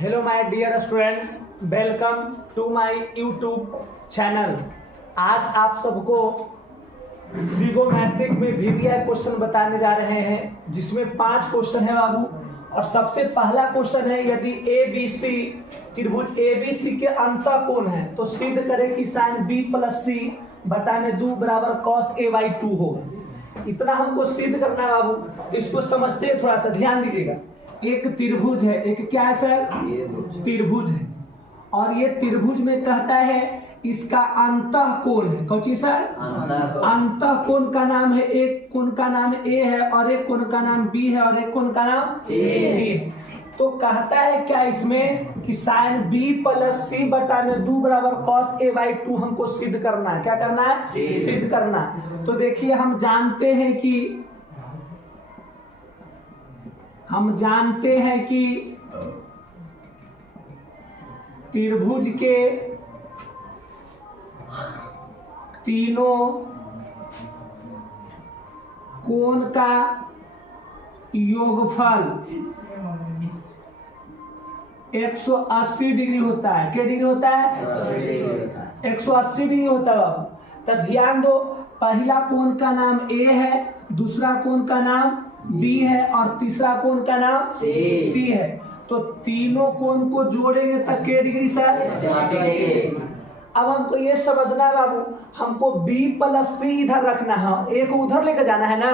Hello my dear students, welcome to my YouTube channel. आज आप सबको ट्रिगोनोमेट्रिक में वीवीआई क्वेश्चन बताने जा रहे हैं, जिसमें 5 क्वेश्चन है बाबू। और सबसे पहला क्वेश्चन है, यदि ए बी सी त्रिभुज ए बी सी के अंतः कोण है तो सिद्ध करें कि साइन बी प्लस सी बटा में 2 बराबर कॉस ए बाई 2 होगा। इतना हमको सिद्ध करना है बाबू, तो इसको समझते हैं, थोड़ा सा ध्यान दीजिएगा। एक त्रिभुज है, एक क्या है सर? त्रिभुज है, और ये त्रिभुज में कहता है इसका अंतः कोण है। कौन चीज सर? अंतः कोण का नाम है, एक कोण का नाम ए है और एक कोण का नाम बी है और एक कोण का नाम सी है। तो कहता है क्या इसमें कि साइन बी प्लस सी बटा में 2 बराबर कॉस ए बाई 2 हमको सिद्ध करना है। क्या करना है? सिद्ध करना है। तो देखिए, हम जानते हैं कि त्रिभुज के तीनों कोण का योगफल 180 डिग्री होता है। क्या डिग्री होता है? 180 डिग्री होता है। तो ध्यान दो, पहला कोण का नाम ए है, दूसरा कोण का नाम बी है और तीसरा कोण का नाम सी है। तो तीनों कोण को जोड़ेंगे तब क्या डिग्री सर? अब हमको ये समझना है बाबू, हमको b प्लस सी इधर रखना है, एक उधर लेकर जाना है ना।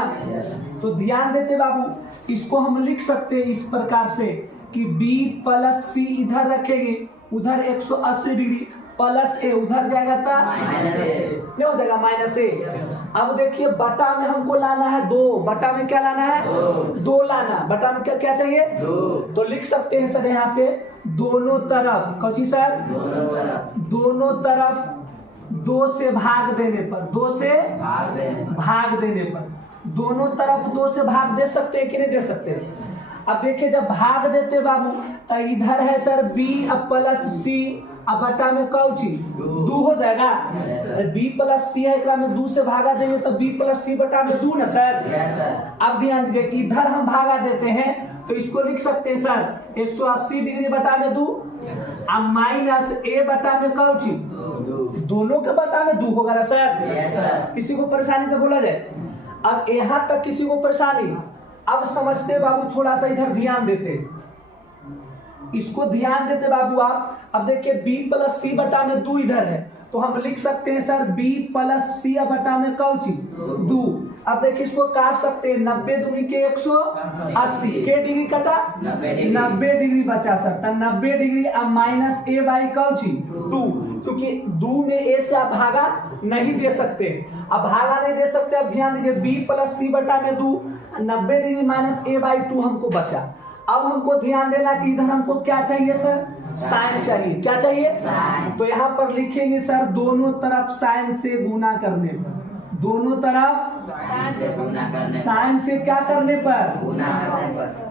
तो ध्यान देते बाबू, इसको हम लिख सकते हैं इस प्रकार से कि b प्लस सी इधर रखेंगे, उधर 180 डिग्री प्लस ए उधर जाएगा तो क्या हो जाएगा? माइनस ए। अब देखिए, बटा में हमको लाना है 2। बटा में क्या लाना है? 2 लाना। बटा में क्या चाहिए? 2। तो लिख सकते हैं सर यहाँ से दोनों तरफ। कौन सर? दोनों तरफ 2 से भाग देने पर, 2 से भाग देने पर दोनों तरफ 2 से भाग दे सकते हैं कि नहीं दे सकते? अब देखिए, जब भाग देते बाबू तो इधर है सर b प्लस सी, अब बटा में कौची 2 हो जाएगा। b प्लस सी है, एक में 2 से भागा देंगे तो b प्लस सी बटा में 2 ना सर। अब ध्यान दीजिए, इधर हम भागा देते हैं तो इसको लिख सकते हैं सर 180 डिग्री बटा में 2, अब माइनस ए बटा में कौची, दोनों के बटा में 2 होगा ना सर। किसी को परेशानी तो बोला जाए। अब यहाँ तक किसी को परेशानी? अब समझते बाबू, थोड़ा सा इधर ध्यान देते, इसको ध्यान देते बाबू आप। अब देखिए, b प्लस सी बटा में 2 इधर है, तो हम लिख सकते हैं सर b प्लस सी बटा में कौची 2। अब देखिए, इसको काट सकते हैं, 90 दूनी के 180 के डिग्री कटा 90 डिग्री बचा सकता, 90 डिग्री। अब माइनस ए बाई कौची 2, क्योंकि 2 में ए से आप भागा नहीं दे सकते। अब भागा नहीं दे सकते। अब ध्यान दीजिए, b प्लस सी बटा में 2, 90 डिग्री माइनस ए बाई 2 हमको बचा। अब हमको ध्यान देना कि इधर हमको क्या चाहिए सर? साइन चाहिए। क्या चाहिए? साइन। तो यहाँ पर लिखेंगे सर दोनों तरफ साइन से गुना करने पर, दोनों तरफ साइन से क्या करने पर?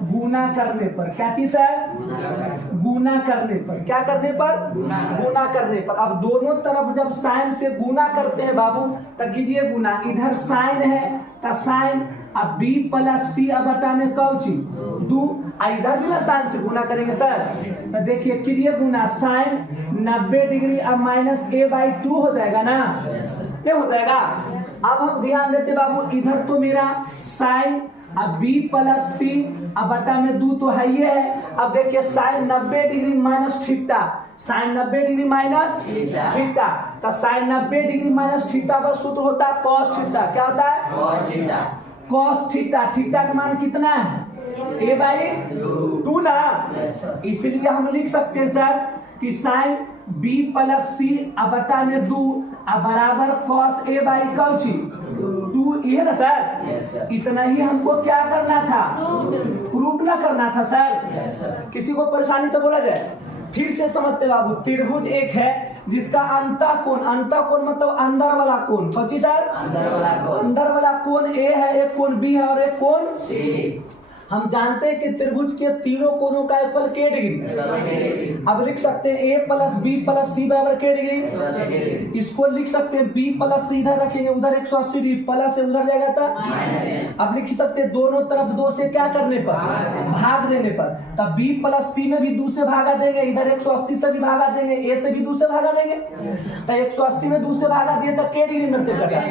गुना करने पर। क्या चीज है? गुना करने पर। क्या करने पर? गुना करने पर। अब दोनों तरफ जब साइन से गुना करते हैं बाबू, तब कीजिए गुना। इधर साइन है तो साइन, अब b प्लस सी बटा में कौची 2, इधर भी ना साइन से गुना करेंगे सर। तो देखिए, कीजिए गुना, साइन 90 डिग्री अब माइनस ए बाई 2 हो जाएगा ना। क्या हो जाएगा? अब हम ध्यान देते बाबू, इधर तो मेरा साइन, अब b प्लस सी अब बटा में 2 तो है ये है। अब देखिए, sine 90 degree minus theta, sine 90 degree minus theta, तो साइन 90 डिग्री माइनस थीटा का सूत्र होता है कॉस थीटा। क्या होता है? Cos theta. थीटा का मान कितना है? ए बाई 2 ना। इसलिए हम लिख सकते हैं सर कि साइन b प्लस सी बटा में 2 बराबर कॉस ए बाई कौची 2, ये ना सर। इतना ही हमको क्या करना था? प्रूफ ना करना था सर। किसी को परेशानी तो बोला जाए। फिर से समझते बाबू, त्रिभुज एक है जिसका अंतः कोण मतलब अंदर वाला कोण। Cauchy sir? अंदर वाला कोण ए है, एक कोण बी है और एक कोण सी। हम जानते हैं कि त्रिभुज के तीनों कोनों का फल के डिग्री। अब लिख सकते हैं a प्लस बी प्लस सी बराबर के डिग्री। इसको लिख सकते हैं b प्लस सी इधर रखेंगे, उधर 180 डिग्री प्लस से उधर जाएगा था। अब लिख सकते हैं दोनों तरफ 2 से क्या करने पर, भाग देने पर। तब b प्लस सी में भी 2 से भागा देंगे, इधर 180 से भी भागा देंगे, a से भी 2 से भागा देंगे। तो 180 में 2 से भागा दिए तो के डिग्री मिलते कटेगा,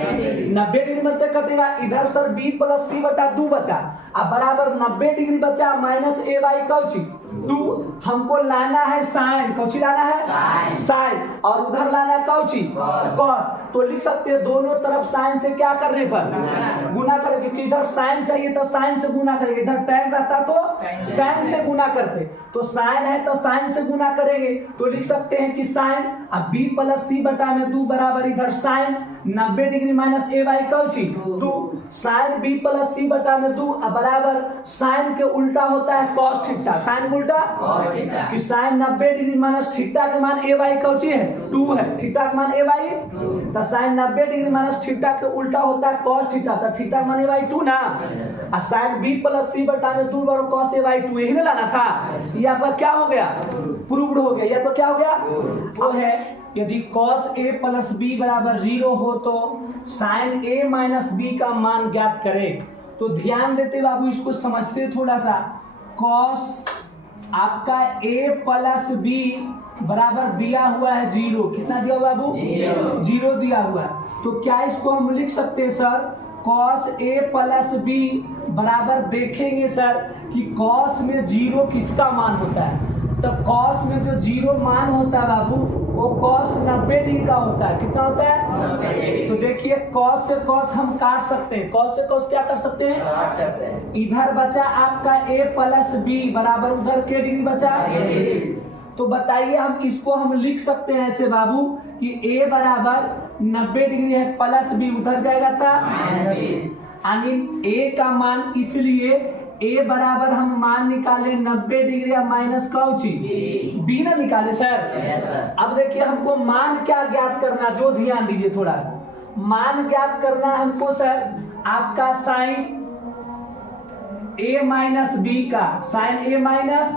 90 डिग्री मिलते कटेगा। इधर सर b प्लस सी बटा 2 बचा, अब बराबर 90 डिग्री बचा माइनस a बाई कौची 2। हमको लाना है साइन, कौची लाना है साइन, और उधर लाना है कौची कॉस। तो लिख सकते हैं दोनों तरफ साइन से क्या करने पर गुना करेंगे, कि इधर साइन चाहिए तो साइन से गुना करेंगे, इधर टैन रहता तो टैन से गुना करते। तो साइन है तो साइन से गुना करेंगे, तो लिख सकते हैं कि साइन अब b प्लस सी बटा में 2 बराबर इधर sine 90 degree minus a by कौची 2। साइन b प्लस सी बटा में 2 बराबर साइन के उल्टा होता है कॉस थीटा। साइन उल्टा कि साइन 90 डिग्री माइनस थीटा के मान a बाई कौची है 2 है, थीटा का मान a बाई, तो साइन 90 डिग्री माइनस थीटा के उल्टा होता है कॉस थीटा, तो थीटा का मान a बाई 2 ना। और साइन b प्लस सी बटा में 2 बराबर कॉस a बाई 2 यही ना लाना था। ये आपका क्या हो गया, प्रूव्ड हो गया। ये आपका क्या हो गया, वो है यदि cos a प्लस b बराबर 0 हो तो sin a माइनस b का मान ज्ञात करें। तो ध्यान देते बाबू इसको समझते थोड़ा सा। cos आपका a प्लस b बराबर दिया हुआ है 0, कितना दिया हुआ बाबू 0 दिया हुआ है। तो क्या इसको हम लिख सकते हैं sir cos a plus b बराबर देखेंगे सर कि cos में 0 किसका मान होता है। तो cos में जो 0 मान होता है बाबू वो cos 90 डिग्री का होता है। कितना होता है, तो देखिए cos से cos हम काट सकते हैं, cos से cos क्या कर सकते हैं, काट सकते हैं। इधर बचा आपका a प्लस b बराबर उधर के डिग्री बचा। तो बताइए हम इसको हम लिख सकते हैं ऐसे बाबू कि a बराबर 90 डिग्री है प्लस b उधर जाएगा था यानी a का मान, इसलिए a बराबर हम मान निकाले 90 डिग्री या माइनस कौची b ना निकाले सर। अब देखिए हमको मान क्या ज्ञात करना, जो ध्यान दीजिए थोड़ा सा, मान ज्ञात करना हमको सर आपका साइन a माइनस b का, साइन a माइनस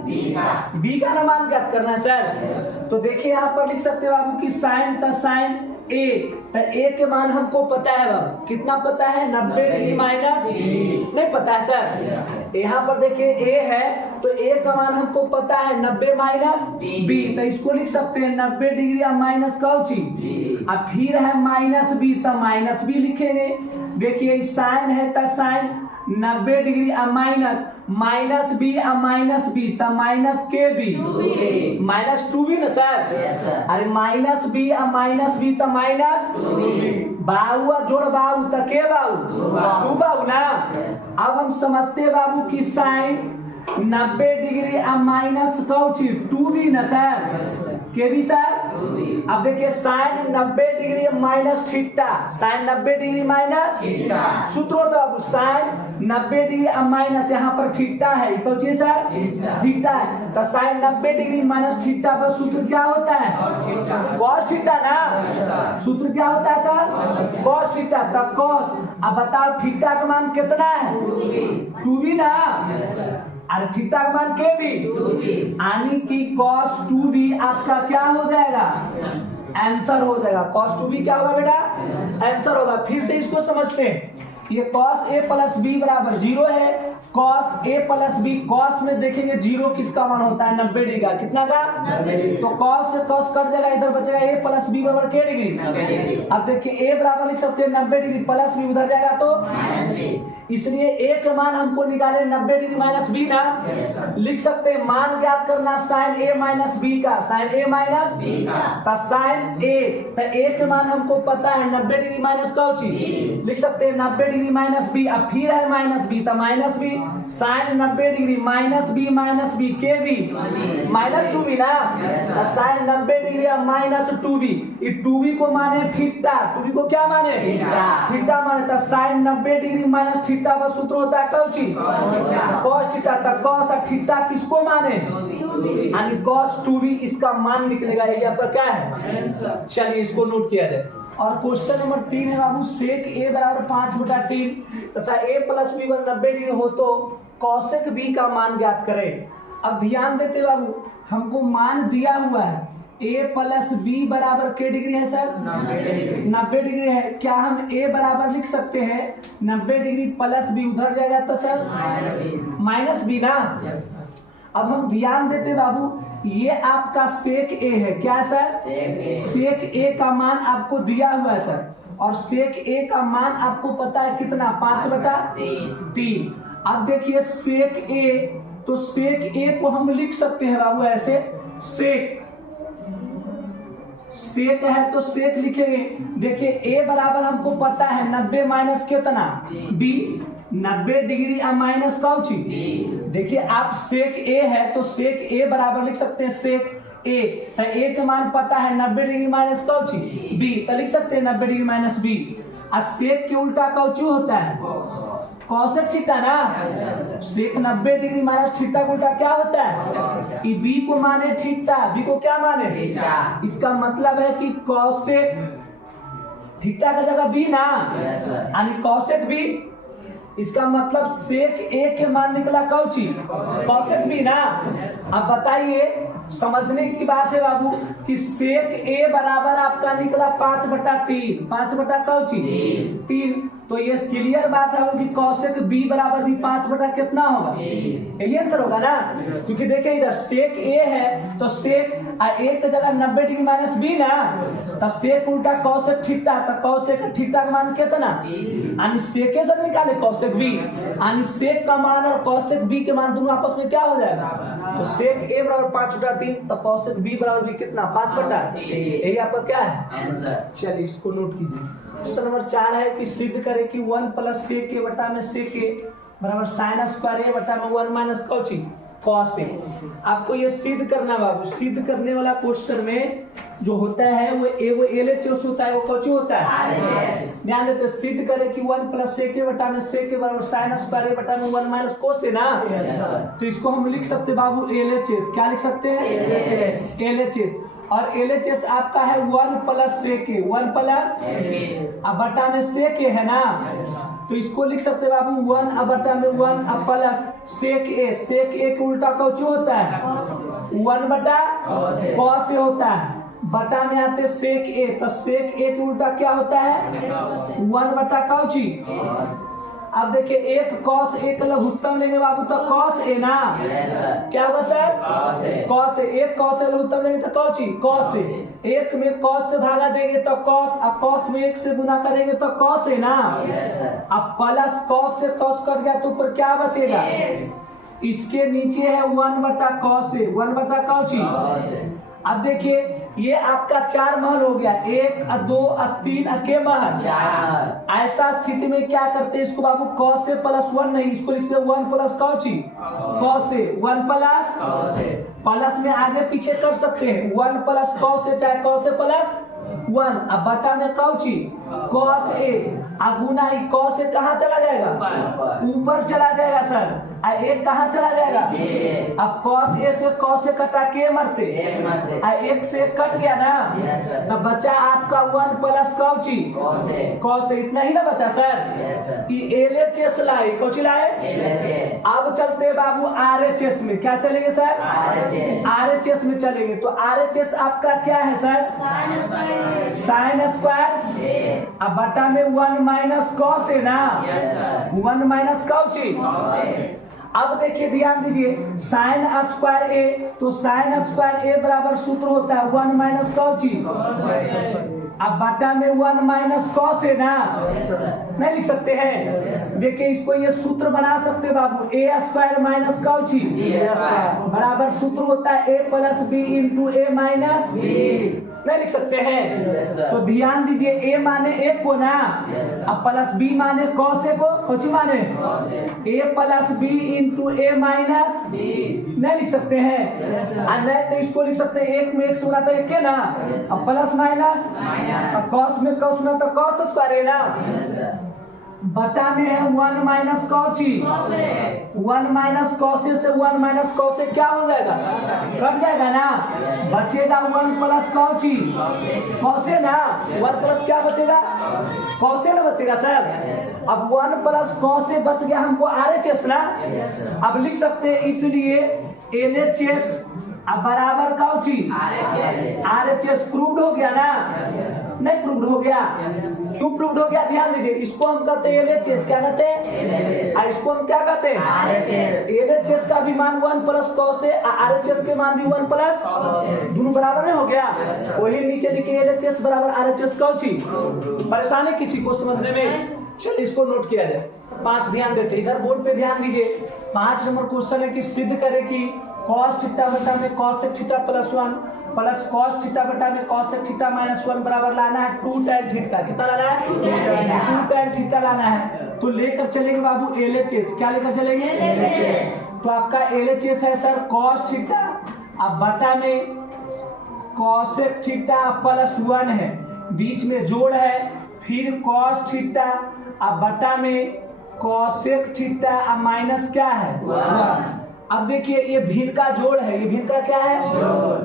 b का ना मान ज्ञात करना है सर। तो देखिए यहाँ पर लिख सकते हो बाबू की साइन था साइन a, तो a के मान हमको पता है बाबू, कितना पता है 90 डिग्री माइनस नहीं पता है सर। यहाँ पर देखिए a है तो a का मान हमको पता है 90 माइनस b, तो इसको लिख सकते हैं 90 डिग्री या माइनस कौची, अब फिर है माइनस b, तो माइनस b लिखेंगे। देखिए साइन है तो sine 90 degree minus B minus B तो माइनस के बी माइनस 2b ना सर। अरे माइनस बी तो माइनस बाऊ जोड़ बाऊ तो के बाऊ 2 बाऊ ना। अब हम समझते बाबू की sign 90 degree minus Cauchy 2b ना सर, के बी सर। अब देखिए sine 90 degree minus theta, sine 90 degree minus सूत्र होता है साइन 90 डिग्री माइनस, यहाँ पर थीटा है कौची सर थीटा है, तो साइन 90 डिग्री माइनस थीटा पर सूत्र क्या होता है कॉस थीटा ना। सूत्र क्या होता है सर कॉस थीटा, तो कॉस। अब बताओ थीटा का मान कितना है 2b ना, अरे थीटा का मान के बी, यानी कि cos 2b आपका क्या हो जाएगा आंसर हो जाएगा। cos 2b क्या होगा बेटा आंसर होगा। फिर से इसको समझते हैं, ये cos a प्लस b बराबर 0 है, cos a plus b, cos में देखेंगे 0 किसका मान होता है 90 डिग्री का, कितना का, तो cos से cos कट जाएगा, इधर बचेगा a प्लस b बराबर के डिग्री। अब देखिए a बराबर लिख सकते हैं 90 डिग्री प्लस b उधर जाएगा तो, इसलिए a का मान हमको निकाले 90 डिग्री माइनस b ना। लिख सकते हैं मान ज्ञात करना साइन a माइनस b का, साइन a माइनस तो साइन a, तो a का मान हमको पता है 90 डिग्री माइनस कौची, लिख सकते हैं 90 डिग्री माइनस b, अब फिर है माइनस b तो minus b, sine 90 degree minus b के बी माइनस 2b ना, तो साइन 90 डिग्री माइनस 2b, इस 2b को माने थीटा, 2b को क्या माने थीटा माने, तो साइन 90 डिग्री माइनस थीटा का सूत्र होता है कौची cos थीटा, तो cos थीटा किसको माने यानी cos 2b, इसका मान निकलेगा। ये आपका क्या है, चलिए इसको नोट किया जाए। और क्वेश्चन नंबर 3 है बाबू, सेक a बराबर 5/3 तथा a प्लस b बराबर 90 डिग्री हो तो कौशिक बी का मान ज्ञात करें। अब ध्यान देते बाबू, हमको मान दिया हुआ है a प्लस बी बराबर के डिग्री है सर 90 डिग्री है। क्या हम a बराबर लिख सकते हैं 90 डिग्री प्लस बी, उधर जाएगा तो सर माइनस बी ना। अब हम ध्यान देते बाबू, ये आपका सेक ए है, क्या सर सेक ए का मान आपको दिया हुआ है सर, और सेक ए का मान आपको पता है कितना 5/3। अब देखिए सेक ए, तो सेक ए को हम लिख सकते हैं बाबू ऐसे, सेक है तो सेक लिखेंगे। देखिए ए बराबर हमको पता है 90 माइनस कितना बी, 90 डिग्री माइनस कौची। देखिए आप सेक ए है तो सेक ए बराबर लिख सकते हैं सेक ए, तो ए के मान पता है 90 डिग्री माइनस कौची बी, तो लिख सकते हैं 90 डिग्री माइनस बी। और सेक के उल्टा कौची होता है कौशिक थीटा ना। सेक 90 डिग्री माइनस थीटा का उल्टा क्या होता है, कि बी को माने थीटा, बी को क्या माने थीटा। इसका मतलब है कि कौशिक थीटा का जगह बी ना, यानी कौशिक बी। इसका मतलब सेक ए के मान निकला कौची कौशिक बी ना। अब बताइए, समझने की बात है बाबू कि सेक ए बराबर आपका निकला 5/3, 5/3। तो ये क्लियर बात है कि कौशिक बी बराबर भी 5 कितना होगा, यही आंसर होगा ना। क्योंकि देखिए इधर सेक ए है तो सेक ए की जगह 90 डिग्री माइनस बी ना, तो सेक उल्टा कौशिक थीटा, तो कौशिक थीटा का मान कितना, यानी सेक से निकाले कौशिक बी, यानी सेक का मान और कौशिक बी के मान दोनों आपस में क्या हो जाएगा, तो सेक ए बराबर 5/3, तो कौशिक बी बराबर भी कितना 5/3। यही आपका क्या है आंसर। चलिए इसको नोट कीजिए। क्वेश्चन नंबर 4 है कि सिद्ध करें कि 1 प्लस सेक ए बटा में सेक ए बराबर साइन स्क्वायर ए बटा में 1 माइनस कौची कॉस ए। आपको ये सिद्ध करना बाबू, सिद्ध करने वाला क्वेश्चन में जो होता है वो एलएचएस होता है, वो कौची होता है ध्यान देते। सिद्ध करें कि 1 प्लस सेक ए बटा में सेक ए बराबर साइन स्क्वायर ए बटा में 1 माइनस कोस ए ना। तो इसको हम लिख सकते बाबू एलएचएस, क्या लिख सकते हैं एलएचएस। और एलएचएस आपका है 1 प्लस सेक ए, 1 प्लस अब बटा में सेक ए है ना, तो इसको लिख सकते हैं बाबू 1 अब बटा में 1 अब प्लस सेक ए। सेक ए का उल्टा कौची होता है 1 बटा कॉस ए होता है, बटा में आते सेक ए, तो सेक ए का उल्टा क्या होता है 1 बटा कौची। अब देखिए एक कॉस ए का लघुत्तम लेंगे बाबू तो कॉस ए ना, क्या होगा सर कॉस ए। एक कॉस ए लघुत्तम लेंगे तो कौची कॉस ए, एक में कॉस से भागा देंगे तो कॉस, अब कॉस में एक से गुना करेंगे तो कॉस ए ना। अब प्लस कॉस से कॉस कट गया तो ऊपर क्या बचेगा, इसके नीचे है 1 बटा कॉस ए, 1 बटा कौची। अब देखिए ये आपका 4 महल हो गया, 1 2 3 के महल। ऐसा स्थिति में क्या करते हैं इसको बाबू कॉस से प्लस 1 नहीं, इसको लिखते 1 प्लस कौची कॉस से, 1 प्लस प्लस में आगे पीछे कर सकते हैं 1 प्लस कॉस से, चाहे कॉस से प्लस 1। अब बटा में कौची कॉस ए, अब गुना कॉस ए कहाँ चला जाएगा ऊपर चला जाएगा सर, एक कहाँ चला जाएगा, अब कॉस ए से कॉस से कटा के मरते, एक से कट गया ना, तो बचा आपका 1 प्लस कौची कॉस ए, इतना ही ना बचा सर। एलएचएस लाए, कौची लाए अब चलते बाबू आरएचएस में, क्या चलेंगे सर आरएचएस में चलेंगे। तो आरएचएस आपका क्या है सर साइन स्क्वायर, अब बटा में 1 माइनस कॉस है ना, 1 माइनस कौची। अब देखिए ध्यान दीजिए साइन स्क्वायर ए, तो साइन स्क्वायर ए बराबर सूत्र होता है 1 माइनस कौची, अब बटा में 1 माइनस कॉस है ना, नहीं लिख सकते हैं। देखिए इसको ये सूत्र बना सकते हैं बाबू, ए स्क्वायर माइनस कौची बराबर सूत्र होता है ए plus B into A minus B, नहीं लिख सकते हैं। तो ध्यान दीजिए ए माने एक को ना, अब प्लस बी माने कॉस ए को, कौची माने ए plus B into A minus B, नहीं लिख सकते हैं। और नहीं तो इसको लिख सकते हैं एक में एक से गुणा तो एक है ना, अब प्लस माइनस, अब कॉस में कॉस में तो कॉस स्क्वायर है ना। बटा में है 1 माइनस कौची, 1 माइनस कौसे से 1 माइनस कौसे क्या हो जाएगा, कट जाएगा ना, बचेगा 1 प्लस कौची, कौसे ना, 1 प्लस क्या बचेगा, कौसे ना बचेगा सर। अब 1 प्लस कौसे बच गया हमको RHS ना, अब लिख सकते हैं इसलिए LHS अब बराबर कौची RHS प्रूव्ड हो गया ना, नहीं प्रूव्ड हो गया, क्यों प्रूव्ड हो गया ध्यान दीजिए, इसको हम कहते हैं LHS, क्या कहते हैं, और इसको हम क्या कहते हैं LHS का भी मान 1 प्लस कौस है, RHS के मान भी 1 प्लस, दोनों बराबर नहीं हो गया, वही नीचे लिखे LHS बराबर RHS कौची। परेशानी किसी को समझने में, चलिए इसको नोट किया जाए। 5 ध्यान देते, इधर बोर्ड पे ध्यान दीजिए। 5 नंबर क्वेश्चन है कि सिद्ध करे कि cos थीटा बटा में cos theta plus 1 plus cos theta बटा में cos थीटा माइनस 1 बराबर लाना है 2 tan थीटा, कितना लाना है 2 tan थीटा लाना है। तो लेकर चलेंगे बाबू LHS, क्या लेकर चलेंगे LHS। तो आपका LHS है सर cos थीटा, अब बटा में cos थीटा प्लस 1 है, बीच में जोड़ है, फिर cos थीटा, अब बटा में cos थीटा, अब माइनस क्या है 1। अब देखिए ये भिन्न का जोड़ है, ये भिन्न का क्या है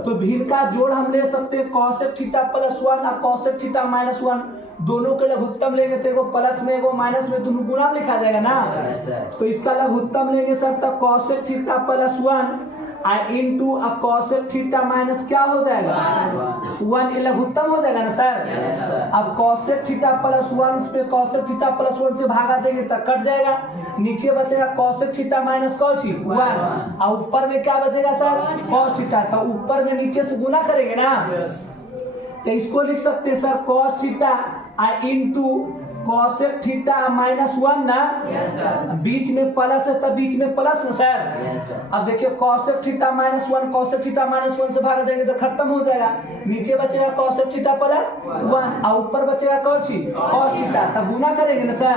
तो भिन्न का जोड़ हम ले सकते हैं cos थीटा प्लस 1 और cos थीटा माइनस 1, दोनों के लघुत्तम लेंगे तो एगो प्लस में एगो माइनस में, दोनों गुणा में लिखा जाएगा ना। तो इसका लघुत्तम लेंगे सर तब cos theta plus 1 into cos theta minus क्या हो जाएगा 1, लघुत्तम हो जाएगा ना सर। अब cos थीटा प्लस 1 पे cos थीटा प्लस 1 से भागा देंगे तो कट जाएगा, नीचे बचेगा cos थीटा माइनस कौची 1 और ऊपर में क्या बचेगा सर cos थीटा, तो ऊपर में नीचे से गुना करेंगे ना, तो इसको लिख सकते हैं sir cos theta into cos theta minus 1 ना, बीच में प्लस है तब बीच में प्लस ना सर। अब देखिए cos theta minus 1 cos theta minus 1 से भाग देंगे तो खत्म हो जाएगा, नीचे बचेगा cos थीटा प्लस 1 और ऊपर बचेगा कौची cos थीटा, तब गुना करेंगे ना sir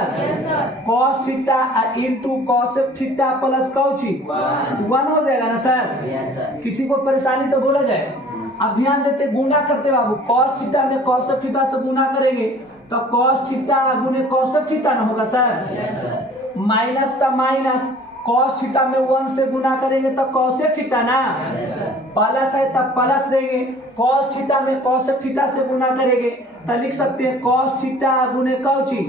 cos theta into cos theta plus Cauchy 1 हो जाएगा ना सर। किसी को परेशानी तो बोला जाए। अब ध्यान देते गुना करते बाबू, cos थीटा में cos थीटा से गुना करेंगे तो cos थीटा गुने cos थीटा ना होगा सर, माइनस का माइनस, cos थीटा में 1 से गुना करेंगे तो cos थीटा ना, प्लस है तब प्लस देंगे, cos थीटा में cos थीटा से गुना करेंगे तो लिख सकते हैं cos थीटा गुने कौची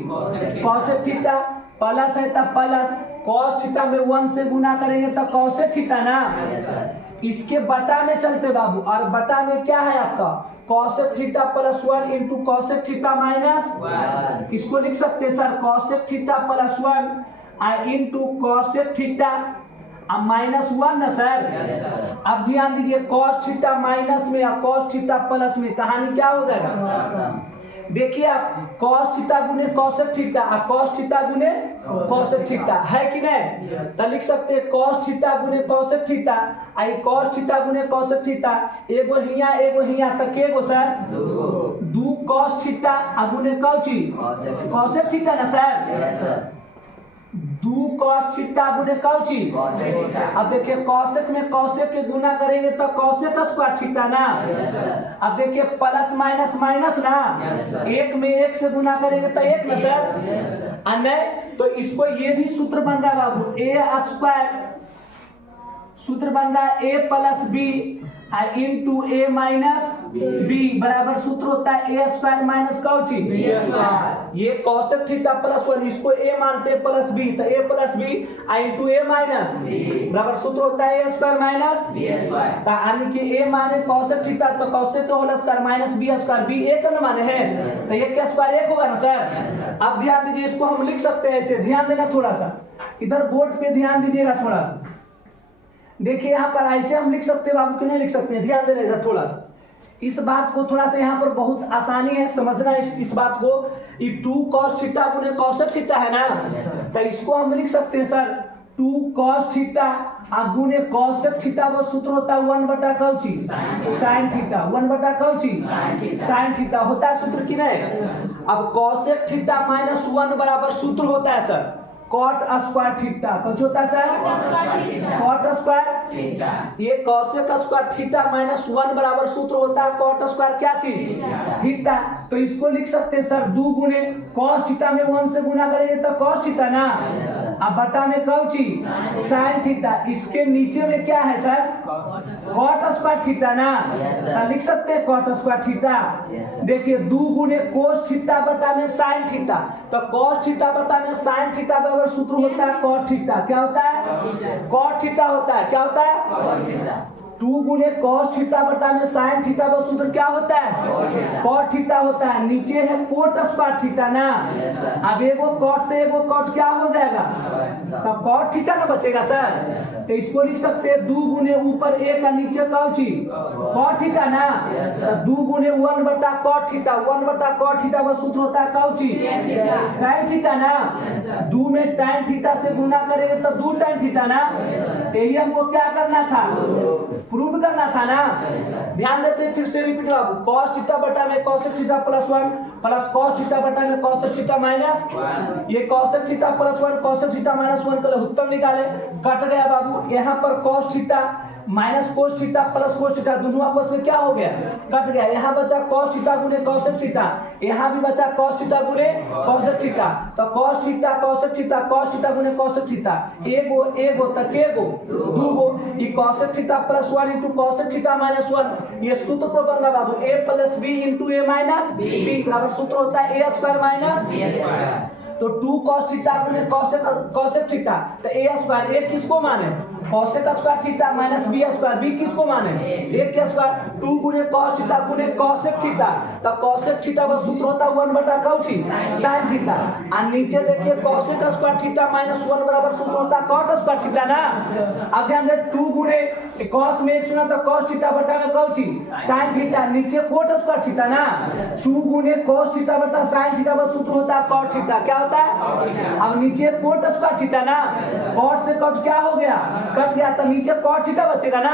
cos थीटा, प्लस है तब प्लस, cos थीटा में 1 से गुना करेंगे तो cos थीटा ना। इसके बटा में चलते बाबू, और बटा में क्या है आपका cos theta plus 1 into cos theta minus 1, इसको लिख सकते हैं sir cos theta plus 1 into cos theta minus 1 ना सर। अब ध्यान दीजिए cos थीटा माइनस में या cos थीटा प्लस में कहानी क्या हो जाएगा, देखिए आप cos थीटा गुने cos थीटा और cos थीटा गुने cos थीटा है कि नहीं, तो लिख सकते हैं cos थीटा गुने cos थीटा आई cos थीटा गुने cos थीटा, एगो हिया तक एगो सर 2 cos थीटा गुने कौची cos थीटा ना सर, 2 cos थीटा गुने कौची। अब देखिए cosec में cosec के गुना करेंगे तो cosec स्क्वायर थीटा ना। अब देखिए प्लस माइनस माइनस ना, 1 में 1 से गुना करेंगे तो 1 ना सर, नहीं तो इसको ये भी सूत्र बन रहा है बाबू a स्क्वायर, सूत्र बन रहा है a plus B into A minus B बराबर सूत्र होता है ए स्क्वायर माइनस कौची, ये cosec थीटा प्लस 1, इसको a मानते हैं प्लस बी तो a plus B into A minus बराबर सूत्र होता है A square minus B square, यानी कि a माने cosec थीटा तो cosec का whole square minus B square, B a का माने है तो ये क्या स्क्वायर 1 होगा ना सर। अब ध्यान दीजिए इसको हम लिख सकते हैं ऐसे, ध्यान देना थोड़ा सा, इधर बोर्ड पे ध्यान दीजिएगा थोड़ा सा, देखिए यहाँ पर ऐसे हम लिख सकते हैं बाबू कि नहीं लिख सकते हैं, ध्यान देना इधर थोड़ा सा, इस बात को थोड़ा सा यहाँ पर बहुत आसानी है समझना इस बात को, ये 2 cos थीटा गुने cos थीटा है ना, तो इसको हम लिख सकते हैं सर 2 cos थीटा गुने cos थीटा, वो सूत्र होता है 1 बटा कौची sin थीटा, 1 बटा कौची sin थीटा होता है सूत्र की नहीं। अब cos थीटा माइनस 1 बराबर सूत्र होता है सर cot स्क्वायर थीटा, कुछ होता है सर cot स्क्वायर, ये cosec स्क्वायर थीटा माइनस 1 बराबर सूत्र होता है cot स्क्वायर क्या चीज थीटा, तो इसको लिख सकते हैं सर 2 गुने cos थीटा में 1 से गुना करेंगे तो cos थीटा ना, अब बटा में कौची sin थीटा, इसके नीचे में क्या है सर cot स्क्वायर थीटा ना, तो लिख सकते हैं cot स्क्वायर थीटा। देखिए 2 गुने cos थीटा बटा में sin थीटा, तो cos थीटा बटा में sin थीटा बराबर सूत्र होता है cot थीटा, क्या होता है cot थीटा होता है, क्या होता है 2 गुने cos थीटा बटा में sin थीटा का सूत्र क्या होता है cot थीटा होता है, नीचे है cot स्क्वायर थीटा ना, अब एगो cot से एगो cot क्या हो जाएगा तो cot थीटा ना बचेगा सर, तो इसको लिख सकते हैं 2 गुने ऊपर a का नीचे कौची cot थीटा ना, 2 गुने 1 बटा cot थीटा, 1 बटा cot थीटा का सूत्र होता है कौची tan थीटा ना, 2 में tan थीटा से गुना करेंगे तो 2 tan थीटा ना, यही हमको क्या करना था प्रूव करना था ना। ध्यान देते हैं फिर से रिपीट बाबू, cos थीटा बटा में cos theta plus 1 plus cos theta बटा में cos थीटा माइनस, ये cos theta plus 1 cos theta minus 1 का उत्तर निकाले, कट गया बाबू, यहाँ पर cos theta minus cos theta plus cos theta दोनों आपस में क्या हो गया कट गया, यहाँ बचा cos थीटा गुने cos थीटा, यहाँ भी बचा cos थीटा गुने cos थीटा, तो cos थीटा cos थीटा गुने cos थीटा, एगो तक एगो दूगो, ये cos theta plus 1 into cos theta minus 1, ये सूत्र पर बन रहा बाबू a plus b into a minus b बराबर सूत्र होता है a square minus b square, तो 2 cos थीटा गुने cos थीटा, तो a स्क्वायर a किसको माने cos square theta minus b square b किसको माने a के स्क्वायर, 2 गुने cos थीटा गुने cos थीटा, तो cos थीटा का सूत्र होता है 1 बटा कौची sin थीटा, और नीचे देखिए cos स्क्वायर थीटा माइनस 1 बराबर सूत्र होता है cot स्क्वायर थीटा ना। अब ध्यान दे 2 गुने cos में 1 सुना तो cos थीटा बटा में कौची sin थीटा, नीचे cot स्क्वायर थीटा ना, 2 गुने cos थीटा बटा sin थीटा का सूत्र होता है cot थीटा, क्या होता है अब नीचे cot स्क्वायर थीटा ना, cot से cot क्या हो गया कट गया, तो नीचे cot थीटा बचेगा ना,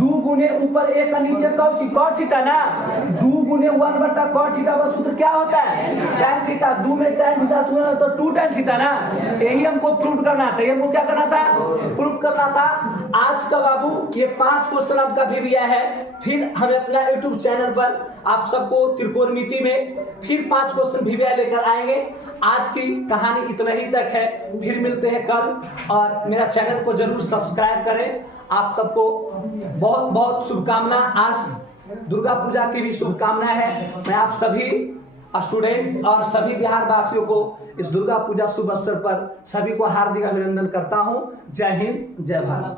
2 गुने ऊपर a का नीचे कौची cot थीटा ना, 2 गुने 1 बटा cot थीटा का सूत्र क्या होता है tan थीटा, 2 में tan थीटा सुना तो 2 tan थीटा ना, यही हमको प्रूव करना था, ये हमको क्या करना था प्रूव करना था। आज का बाबू ये 5 क्वेश्चन आपका भी दिया है, फिर हम अपना YouTube चैनल पर आप सबको त्रिकोणमिति में फिर 5 क्वेश्चन भी लेकर आएंगे। आज की कहानी इतना ही तक है, फिर मिलते हैं कल, और मेरा चैनल को जरूर सब्सक्राइब करें। आप सबको बहुत बहुत शुभकामना, आज दुर्गा पूजा की भी शुभकामना है। मैं आप सभी स्टूडेंट और सभी बिहार वासियों को इस दुर्गा पूजा शुभ अवसर पर सभी को हार्दिक अभिनंदन करता हूं। जय हिंद, जय भारत।